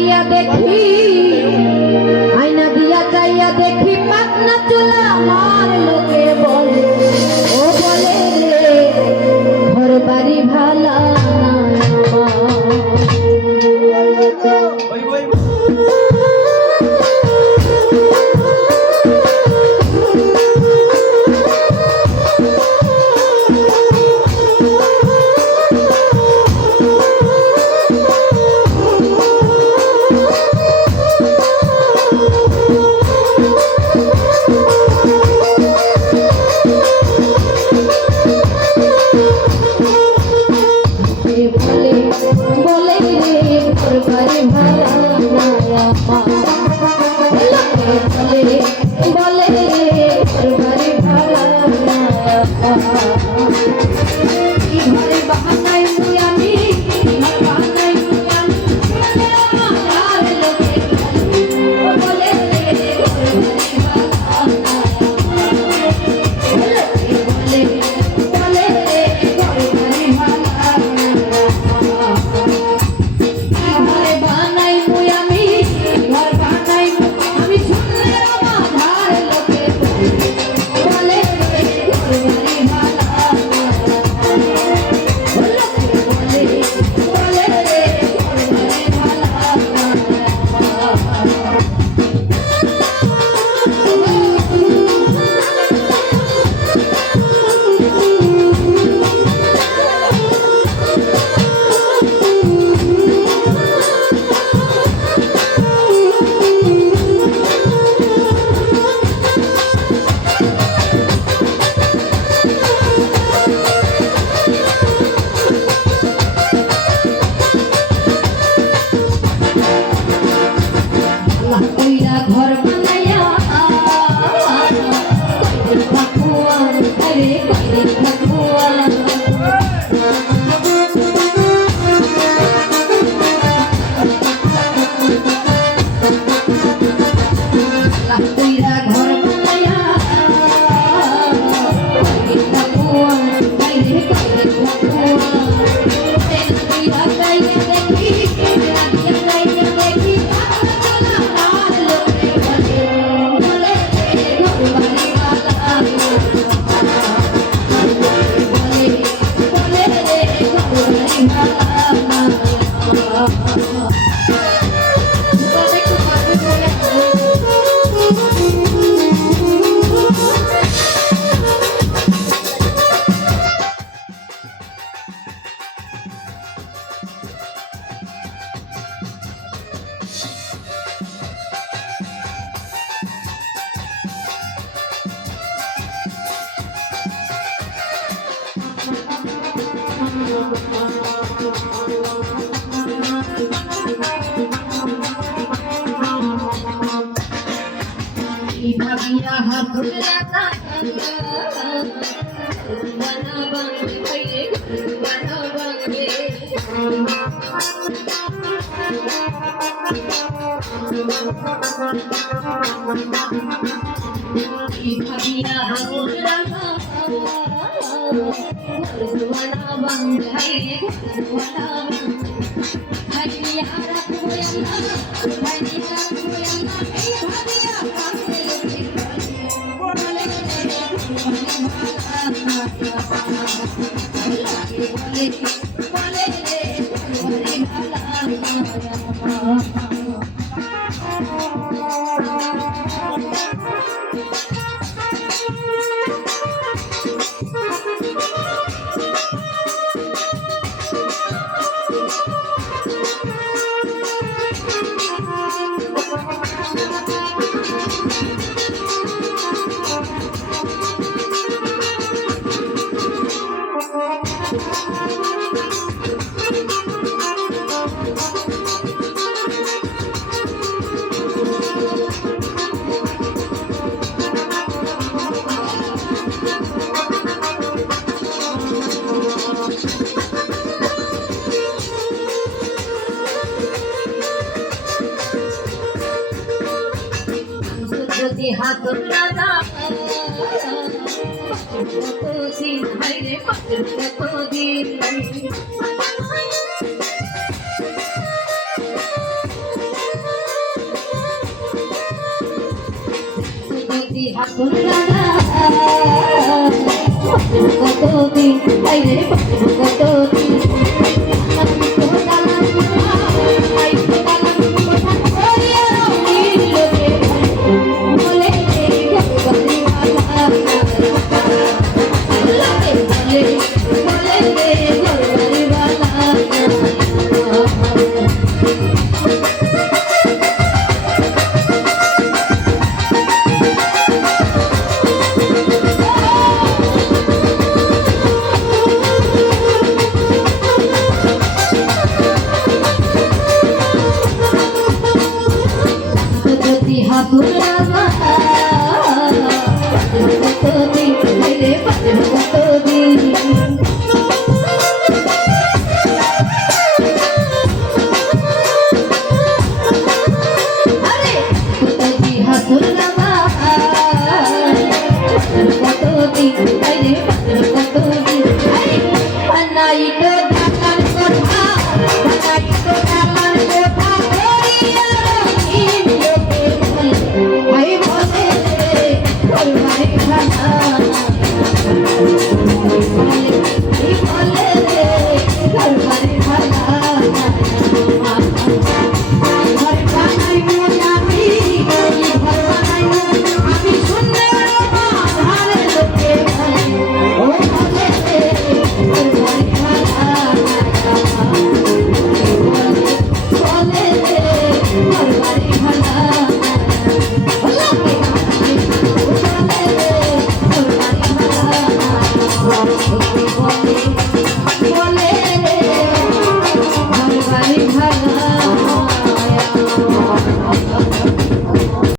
চাইয়া দেখি আয়না দিয়া চাইয়া দেখি পাকনা চুলা আমার লোকে বলে ও বলে রে ঘর বাড়ি ভালা হাসুন রাঙা কতদিন তাই রে কতদিন হাতুর রাঙা কতদিন রে কতদিন আরে কতদিন হাতুর রাঙা কতদিন রে কতদিন নাই তো ঢাকার কোঠা নাই তো ঢাকার কোঠা করিয়া ভাই বলে ওর ভাই খানা বলে ওর ভাই খানা ঘর বানাই আমি ঘর বানাই আমি শুনলে ধারে লোকে ও বলে ওর ভাই খানা বলে ওর ভাই খানা বলে বলে ভালো